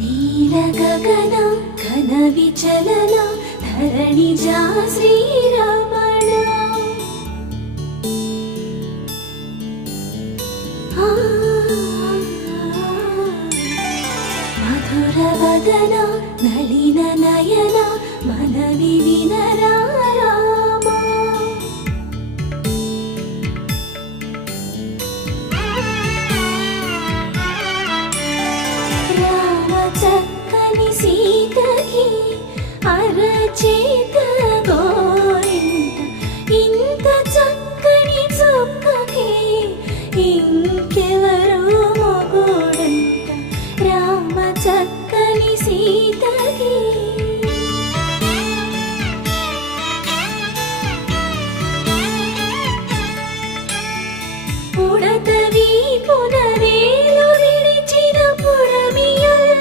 నీల గగన ఘన విచలన ధరణిజా శ్రీరమణ మధుర వదన నళిన నయన మనవి వినరా రామా రామ చక్కని సీతకి అరచేత గోరింట ఇంత చక్కని చుక్కకి ఇంకెవరు మొగుడంట రామ చక్కని సీతకి